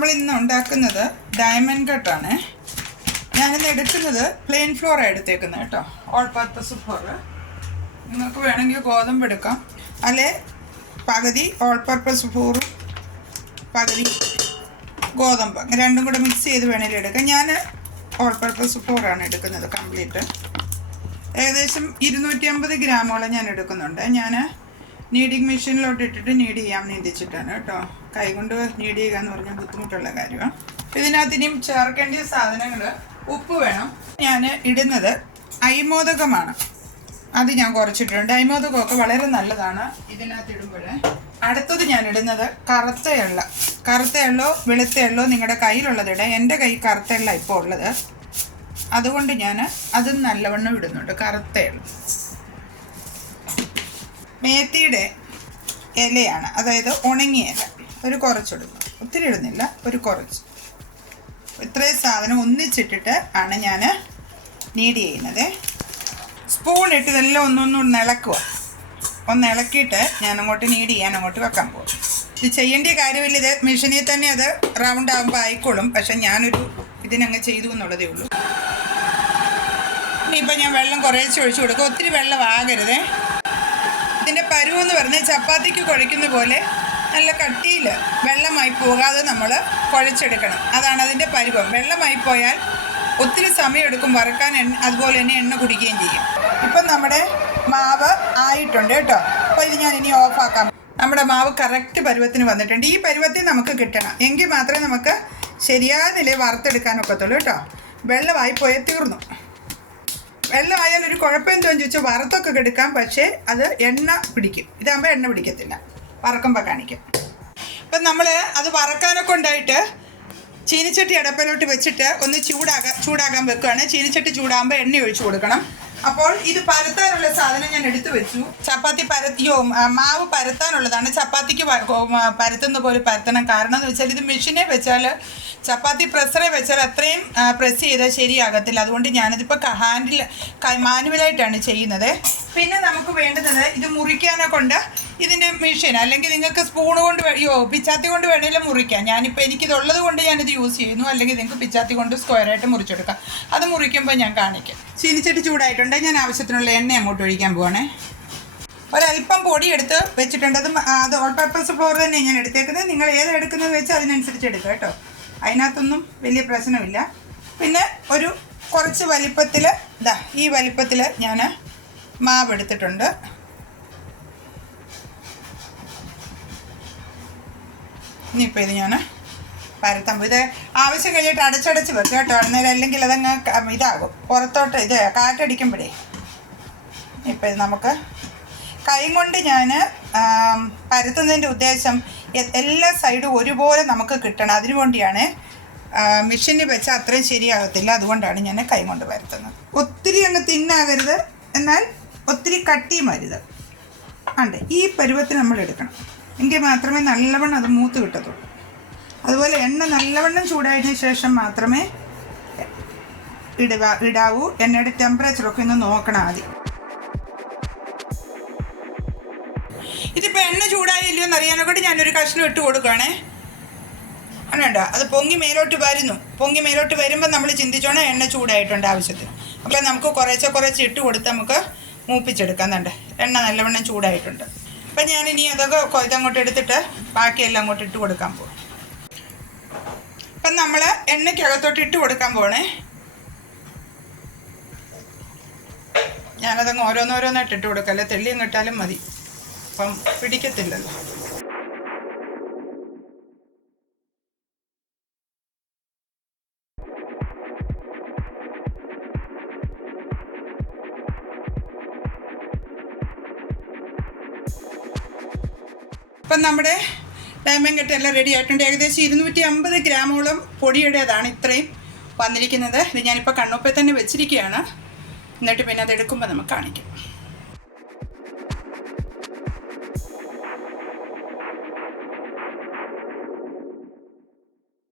നമ്മൾ ഇന്ന് ഉണ്ടാക്കുന്നത് ഡയമണ്ട് കട്ടാണ് ഞാനിന്ന് എടുക്കുന്നത് പ്ലെയിൻ ഫ്ലോർ എടുത്തേക്കുന്നത് കേട്ടോ. ഓൾ പർപ്പസ് ഫ്ലോർ നിങ്ങൾക്ക് വേണമെങ്കിൽ ഗോതമ്പ് എടുക്കാം. അല്ലെ പകുതി ഓൾ പർപ്പസ് ഫ്ലോറും പകുതി ഗോതമ്പ്. രണ്ടും കൂടെ മിക്സ് ചെയ്ത് വേണമെങ്കിൽ എടുക്കാം. ഞാൻ ഓൾ പർപ്പസ് ഫ്ലോറാണ് എടുക്കുന്നത് കംപ്ലീറ്റ് ഏകദേശം ഇരുന്നൂറ്റി അമ്പത് ഗ്രാമോളം ഞാൻ എടുക്കുന്നുണ്ട്. ഞാൻ നീഡിങ് മെഷീനിലോട്ട് ഇട്ടിട്ട് നീഡ് ചെയ്യാൻ നീന്തിച്ചിട്ടാണ് കേട്ടോ. കൈ കൊണ്ട് നീഡ് ചെയ്യുക എന്ന് പറഞ്ഞാൽ ബുദ്ധിമുട്ടുള്ള കാര്യമാണ് ഇതിനകത്ത് ഇനിയും ചേർക്കേണ്ട സാധനങ്ങൾ ഉപ്പ് വേണം. ഞാൻ ഇടുന്നത് അയ്മോദകമാണ്. അത് ഞാൻ കുറച്ചിട്ടുണ്ട് അയ്മോദകമൊക്കെ വളരെ നല്ലതാണ് ഇതിനകത്ത് ഇടുമ്പോൾ അടുത്തത് ഞാൻ ഇടുന്നത് കറുത്ത എള്ള. കറുത്ത എള്ളോ വെളുത്ത എള്ളോ നിങ്ങളുടെ കയ്യിലുള്ളത് ഇടാം എന്റെ കൈ കറുത്ത എള്ള ഇപ്പോൾ ഉള്ളത്. അതുകൊണ്ട് ഞാൻ അതും നല്ലവണ്ണം ഇടുന്നുണ്ട് കറുത്ത എള്ള. മേത്തിയുടെ ഇലയാണ് അതായത് ഉണങ്ങിയ ഇല ഒരു കുറച്ചിടുന്നു. ഒത്തിരി ഇടുന്നില്ല ഒരു കുറച്ച്. ഇത്രയും സാധനം ഒന്നിച്ചിട്ടിട്ട് ആണ് ഞാൻ നീഡ് ചെയ്യുന്നത്. സ്പൂൺ ഇട്ട് ഇതെല്ലാം ഒന്നൊന്നും ഇളക്കുക. ഒന്ന് ഇളക്കിയിട്ട് ഞാൻ അങ്ങോട്ട് നീഡ് ചെയ്യാൻ അങ്ങോട്ട് വെക്കാൻ പോകും ഇത് ചെയ്യേണ്ട കാര്യമില്ല ഇത് മെഷീനിൽ തന്നെ അത് റൗണ്ട് ആകുമ്പോൾ ആയിക്കോളും. പക്ഷെ ഞാനൊരു ഇതിനങ്ങ് ചെയ്തു എന്നുള്ളതേ ഉള്ളൂ. ഇനിയിപ്പോൾ ഞാൻ വെള്ളം കുറേശ്ശെ ഒഴിച്ചു കൊടുക്കും. ഒത്തിരി വെള്ളം ആകരുതേ. ഇതിന്റെ പരുവെന്ന് പറഞ്ഞാൽ ചപ്പാത്തിക്ക് കുഴയ്ക്കുന്ന പോലെ നല്ല കട്ടിയിൽ വെള്ളമായി പോകാതെ നമ്മൾ കുഴച്ചെടുക്കണം. അതാണ് അതിന്റെ പരുവം വെള്ളമായി പോയാൽ ഒത്തിരി സമയമെടുക്കും വറുക്കാൻ അതുപോലെ തന്നെ എണ്ണ കുടിക്കുകയും ചെയ്യും. ഇപ്പം നമ്മുടെ മാവ് ആയിട്ടുണ്ട് കേട്ടോ. അപ്പോൾ ഇത് ഞാൻ ഇനി ഓഫാക്കാം നമ്മുടെ മാവ് കറക്റ്റ് പരുവത്തിന് വന്നിട്ടുണ്ട്. ഈ പരുവത്തിൽ നമുക്ക് കിട്ടണം. എങ്കിൽ മാത്രമേ നമുക്ക് ശരിയായ നിലയിൽ വറുത്തെടുക്കാനൊക്കത്തുള്ളൂ കേട്ടോ. വെള്ളമായി പോയാൽ തീർന്നു. വെള്ളമായാൽ ഒരു കുഴപ്പം ചോദിച്ചാൽ വറുത്തൊക്കെ എടുക്കാം പക്ഷേ അത് എണ്ണ പിടിക്കും. ഇതാകുമ്പോൾ എണ്ണ പിടിക്കത്തില്ല. വറക്കുമ്പോൾ കാണിക്കും. ഇപ്പം നമ്മൾ അത് വറക്കാനൊക്കെ ഉണ്ടായിട്ട് ചീനിച്ചട്ടി അടപ്പിലോട്ട് വെച്ചിട്ട് ഒന്ന് ചൂടാകാൻ ചൂടാകാൻ വെക്കുകയാണ് ചീനിച്ചട്ടി ചൂടാകുമ്പോൾ എണ്ണ ഒഴിച്ചു കൊടുക്കണം. അപ്പോൾ ഇത് പരത്താനുള്ള സാധനം ഞാൻ എടുത്തു വെച്ചു. ചപ്പാത്തി പരത്തിയോ മാവ് പരത്താനുള്ളതാണ്. ചപ്പാത്തിക്ക് പരത്തുന്ന പോലെ പരത്തണം. കാരണം എന്ന് വെച്ചാൽ ഇത് മെഷീനെ വെച്ചാൽ ചപ്പാത്തി പ്രസറെ വെച്ചാൽ അത്രയും പ്രസ് ചെയ്താൽ ശരിയാകത്തില്ല. അതുകൊണ്ട് ഞാനിതിപ്പോൾ ഹാൻഡിൽ മാനുവലായിട്ടാണ് ചെയ്യുന്നത്. പിന്നെ നമുക്ക് വേണ്ടുന്നത് ഇത് മുറിക്കാനെ കൊണ്ട് ഇതിന്റെ മെഷീൻ അല്ലെങ്കിൽ നിങ്ങൾക്ക് സ്പൂൺ കൊണ്ട് യോ പിച്ചാത്തി കൊണ്ട് വേണമെങ്കിലും മുറിക്കാം. ഞാനിപ്പോൾ എനിക്കിതുള്ളത് കൊണ്ട് ഞാനിത് യൂസ് ചെയ്യുന്നു. അല്ലെങ്കിൽ നിങ്ങൾക്ക് പിച്ചാത്തി കൊണ്ട് സ്ക്വയറായിട്ട് മുറിച്ചെടുക്കാം. അത് മുറിക്കുമ്പോൾ ഞാൻ കാണിക്കാം. ചീനിച്ചട്ടി ചൂടായിട്ടുണ്ട്. ഞാൻ ആവശ്യത്തിനുള്ള എണ്ണ അങ്ങോട്ട് ഒഴിക്കാൻ പോവാണേ. ഒരല്പം പൊടി എടുത്ത് വെച്ചിട്ടുണ്ട്. അത് അത് ഓൾ പർപ്പസ് ഫ്ലോർ തന്നെ ഞാൻ എടുത്തേക്കുന്നത്. നിങ്ങൾ ഏത് എടുക്കുന്നത് വെച്ചാൽ അതിനനുസരിച്ച് എടുക്കുക കേട്ടോ. അതിനകത്തൊന്നും വലിയ പ്രശ്നമില്ല. പിന്നെ ഒരു കുറച്ച് വലിപ്പത്തിൽ ഇതാ ഈ വലിപ്പത്തിൽ ഞാൻ മാവ് എടുത്തിട്ടുണ്ട്. ഇനിയിപ്പോൾ ഇത് ഞാൻ പരത്താൻ പോകും ഇത് ആവശ്യം കഴിഞ്ഞിട്ട് അടച്ചടച്ച് വെക്കുക കേട്ടോ. അന്നേരം അല്ലെങ്കിൽ അതങ്ങ് ഇതാകും. പുറത്തോട്ട് ഇത് കാറ്റടിക്കുമ്പോഴേ. ഇപ്പം നമുക്ക് കൈ കൊണ്ട് ഞാൻ പരത്തുന്നതിന്റെ ഉദ്ദേശം എല്ലാ സൈഡും ഒരുപോലെ നമുക്ക് കിട്ടണം. അതിനു വേണ്ടിയാണ് മെഷീനിൽ വെച്ചാൽ അത്രയും ശരിയാകത്തില്ല. അതുകൊണ്ടാണ് ഞാൻ കൈ കൊണ്ട് പരത്തുന്നത്. ഒത്തിരി അങ്ങ് തിന്നാകരുത്. എന്നാൽ ഒത്തിരി കട്ടിയും ഉണ്ട് ഈ പരുവത്തിന് നമ്മൾ എടുക്കണം. എങ്കിൽ മാത്രമേ നല്ലവണ്ണം അത് മൂത്ത് കിട്ടത്തുള്ളൂ. അതുപോലെ എണ്ണ നല്ലവണ്ണം ചൂടായതിന് ശേഷം മാത്രമേ ഇടുക ഇടാവൂ. എണ്ണയുടെ ടെമ്പറേച്ചറൊക്കെ ഒന്ന് നോക്കണം ആദ്യം. ഇതിപ്പോൾ എണ്ണ ചൂടായില്ലയോ എന്ന് കൂടി ഞാനൊരു കഷ്ണം ഇട്ട് കൊടുക്കുകയാണേ. അങ്ങനെയുണ്ടോ അത് പൊങ്ങി മേലോട്ട് വരുന്നു. പൊങ്ങി മേലോട്ട് വരുമ്പോൾ നമ്മൾ ചിന്തിച്ചോണം എണ്ണ ചൂടായിട്ടുണ്ട് ആവശ്യത്തിന്. അപ്പോൾ നമുക്ക് കുറേശ്ശെ കുറേശ്ശെ ഇട്ട് കൊടുത്ത് നമുക്ക് മൂപ്പിച്ചെടുക്കാന്നുണ്ട് എണ്ണ നല്ലവണ്ണം ചൂടായിട്ടുണ്ട്. അപ്പം ഇനി അതൊക്കെ കൊയ്ത് അങ്ങോട്ട് എടുത്തിട്ട് ബാക്കിയെല്ലാം അങ്ങോട്ട് ഇട്ട് കൊടുക്കാൻ പോകും അപ്പം നമ്മൾ എണ്ണയ്ക്കകത്തോട്ട് ഇട്ട് കൊടുക്കാൻ പോണേ. ഞാനതങ്ങ് ഓരോന്നോരോന്നായിട്ട് ഇട്ട് കൊടുക്കല്ലേ തെള്ളിയും കിട്ടാലും മതി. അപ്പം പിടിക്കത്തില്ലല്ലോ. ഇപ്പം നമ്മുടെ ഡയമണ്ട് കെട്ട് എല്ലാം റെഡി ആയിട്ടുണ്ട്. ഏകദേശം ഇരുന്നൂറ്റി അമ്പത് ഗ്രാമോളം പൊടിയുടേതാണ് ഇത്രയും വന്നിരിക്കുന്നത്. ഇത് ഞാനിപ്പോൾ കണ്ണൂപ്പിൽ തന്നെ വെച്ചിരിക്കുകയാണ്. എന്നിട്ട് പിന്നെ അത് എടുക്കുമ്പോൾ നമുക്ക് കാണിക്കാം.